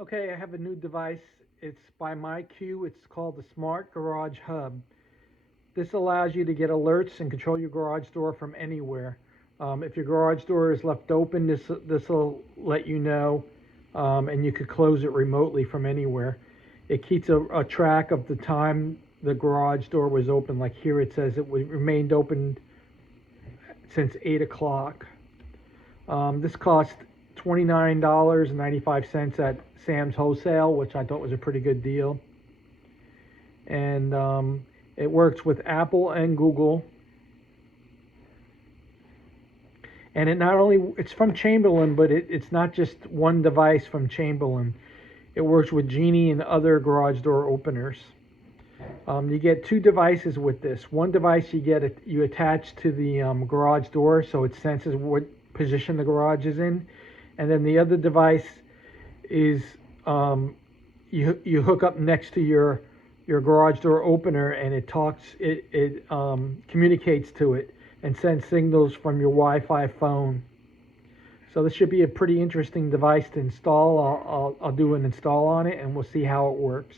Okay, I have a new device. It's by MYQ. It's called the Smart Garage Hub. This allows you to get alerts and control your garage door from anywhere. If your garage door is left open, this will let you know, and you could close it remotely from anywhere. It keeps a track of the time the garage door was open. Like here, it says remained open since 8 o'clock. This cost $29.95 at Sam's Wholesale, which I thought was a pretty good deal. And it works with Apple and Google. And it's from Chamberlain, but it's not just one device from Chamberlain. It works with Genie and other garage door openers. You get two devices with this. One device you attach to the garage door, so it senses what position the garage is in, and then the other device is you hook up next to your garage door opener, and it communicates to it and sends signals from your Wi-Fi phone. So this should be a pretty interesting device to install. I'll do an install on it, and we'll see how it works.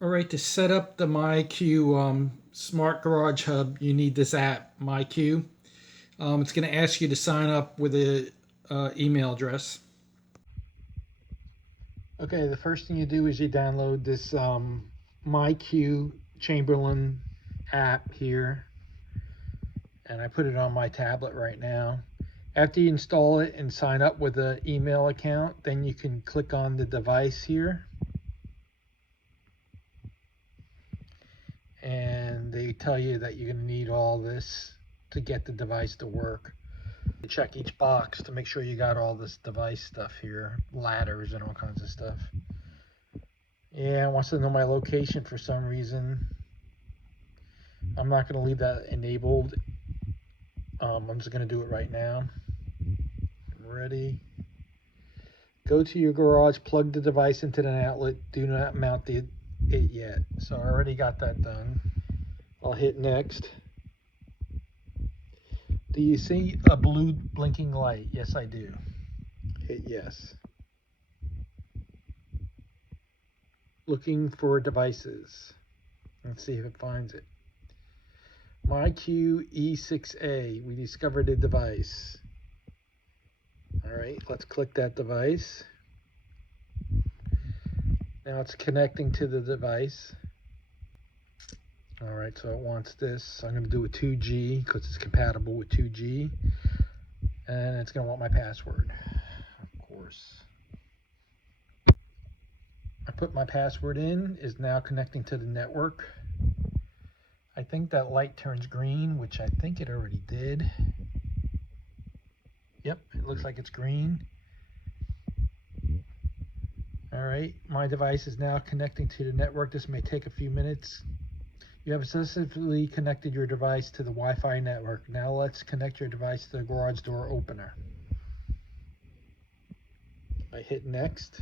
All right, to set up the MyQ Smart Garage Hub, you need this app, MyQ. It's going to ask you to sign up with an email address. Okay, the first thing you do is you download this MyQ Chamberlain app here, and I put it on my tablet right now. After you install it and sign up with an email account, then you can click on the device here. And they tell you that you're going to need all this to get the device to work. You check each box to make sure you got all this device stuff here, ladders and all kinds of stuff. Yeah, it wants to know my location for some reason. I'm not going to leave that enabled. I'm just going to do it right now. Ready? Go to your garage, plug the device into the outlet. Do not mount it yet. So I already got that done. I'll hit next. Do you see a blue blinking light? Yes, I do. Hit yes. Looking for devices. Let's see if it finds it. MyQ E6A. We discovered a device. All right, let's click that device. Now it's connecting to the device. All right, so it wants this. I'm going to do a 2G because it's compatible with 2G. And it's going to want my password, of course. I put my password in, is now connecting to the network. I think that light turns green, which I think it already did. Yep, it looks like it's green. All right, my device is now connecting to the network. This may take a few minutes. You have successfully connected your device to the Wi-Fi network. Now let's connect your device to the garage door opener. I hit next.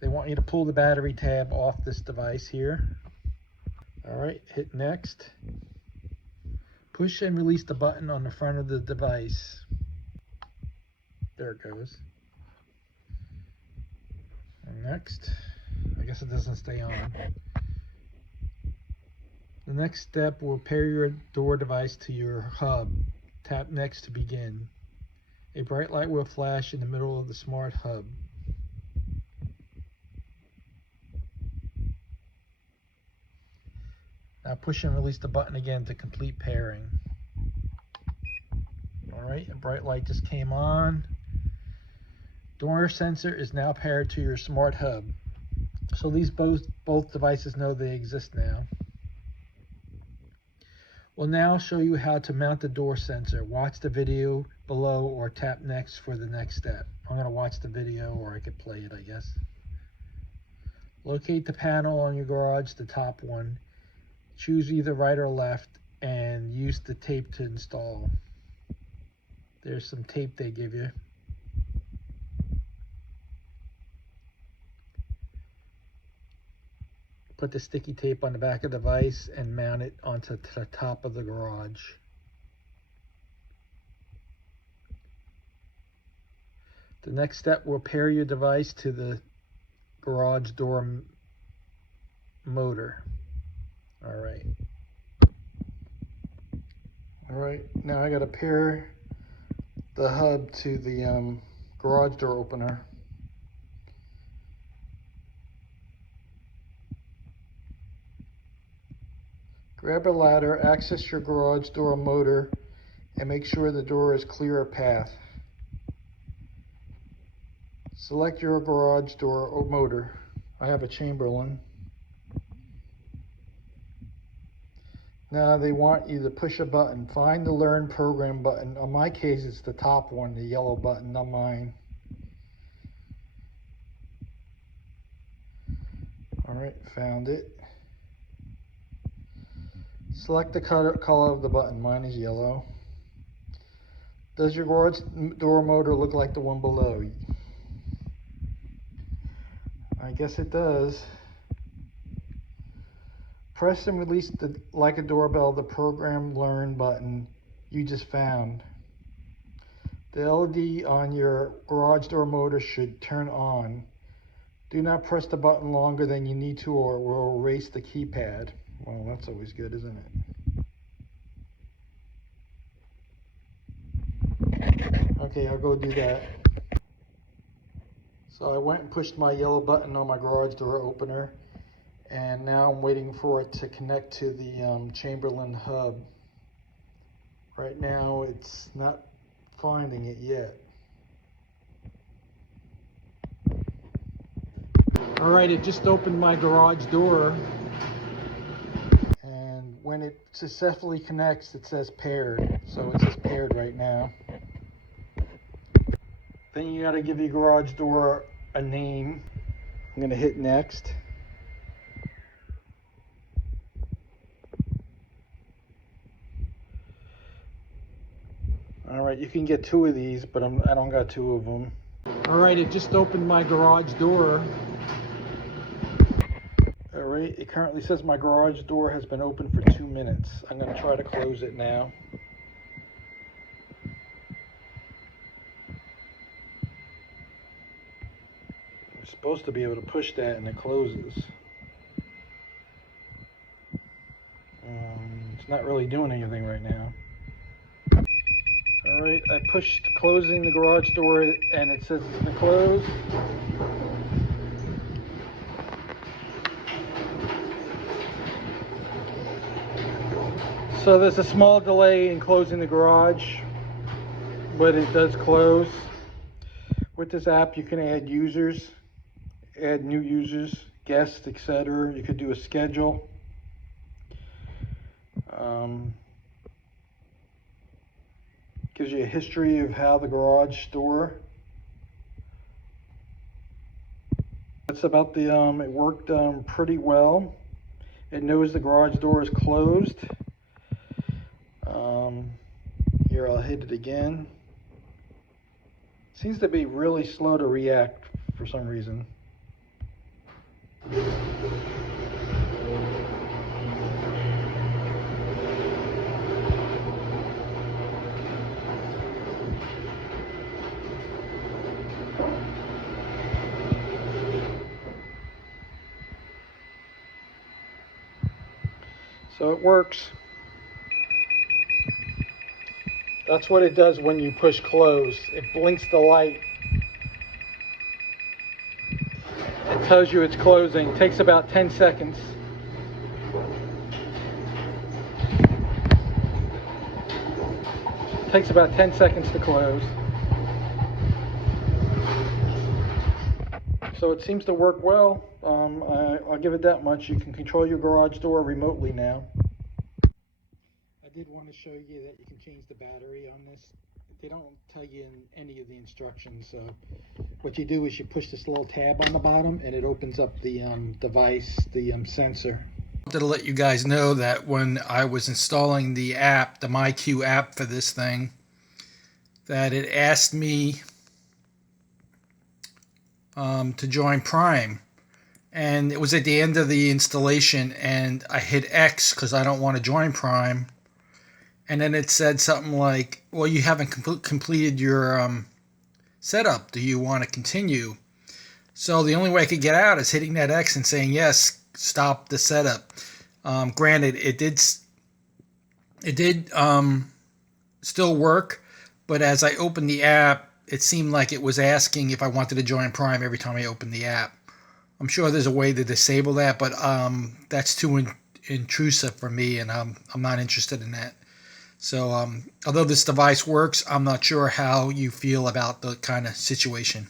They want you to pull the battery tab off this device here. All right, hit next. Push and release the button on the front of the device. There it goes. And next. I guess it doesn't stay on. The next step will pair your door device to your hub. Tap next to begin. A bright light will flash in the middle of the smart hub. Now push and release the button again to complete pairing. Alright, a bright light just came on. Door sensor is now paired to your smart hub. So these both devices know they exist now. We'll now show you how to mount the door sensor. Watch the video below or tap next for the next step. I'm going to watch the video, or I could play it, I guess. Locate the panel on your garage, the top one. Choose either right or left and use the tape to install. There's some tape they give you. Put the sticky tape on the back of the device and mount it onto the top of the garage. The next step will pair your device to the garage door motor. All right, now I got to pair the hub to the garage door opener. Grab a ladder, access your garage door motor, and make sure the door is clear of path. Select your garage door motor. I have a Chamberlain. Now they want you to push a button. Find the Learn Program button. On my case, it's the top one, the yellow button, not mine. All right, found it. Select the color of the button. Mine is yellow. Does your garage door motor look like the one below? I guess it does. Press and release the like a doorbell, the program learn button you just found. The LED on your garage door motor should turn on. Do not press the button longer than you need to or it will erase the keypad. Well, that's always good, isn't it? Okay, I'll go do that. So I went and pushed my yellow button on my garage door opener, and now I'm waiting for it to connect to the Chamberlain hub. Right now it's not finding it yet. All right, it just opened my garage door, and when it successfully connects, it says paired. So it says paired right now. Then you got to give your garage door a name. I'm going to hit next. All right, you can get 2 of these, but I don't got 2 of them. All right, it just opened my garage door. All right, it currently says my garage door has been open for 2 minutes. I'm going to try to close it now. You're supposed to be able to push that and it closes. It's not really doing anything right now. All right, I pushed closing the garage door and it says it's been closed. So there's a small delay in closing the garage, but it does close. With this app, you can add users, add new users, guests, etc. You could do a schedule. Gives you a history of how the garage door. That's about the, it worked pretty well. It knows the garage door is closed. Here, I'll hit it again. Seems to be really slow to react for some reason. So it works. That's what it does when you push close. It blinks the light. It tells you it's closing. It takes about 10 seconds. It takes about 10 seconds to close. So it seems to work well. I'll give it that much. You can control your garage door remotely now. I did want to show you that you can change the battery on this. They don't tell you in any of the instructions. What you do is you push this little tab on the bottom and it opens up the device, the sensor. I wanted to let you guys know that when I was installing the app, the MYQ app for this thing, that it asked me to join Prime. And it was at the end of the installation and I hit X because I don't want to join Prime. And then it said something like, well, you haven't completed your setup. Do you want to continue? So the only way I could get out is hitting that X and saying, yes, stop the setup. Granted, it did still work, but as I opened the app, it seemed like it was asking if I wanted to join Prime every time I opened the app. I'm sure there's a way to disable that, but that's too intrusive for me, and I'm not interested in that. So although this device works, I'm not sure how you feel about the kind of situation.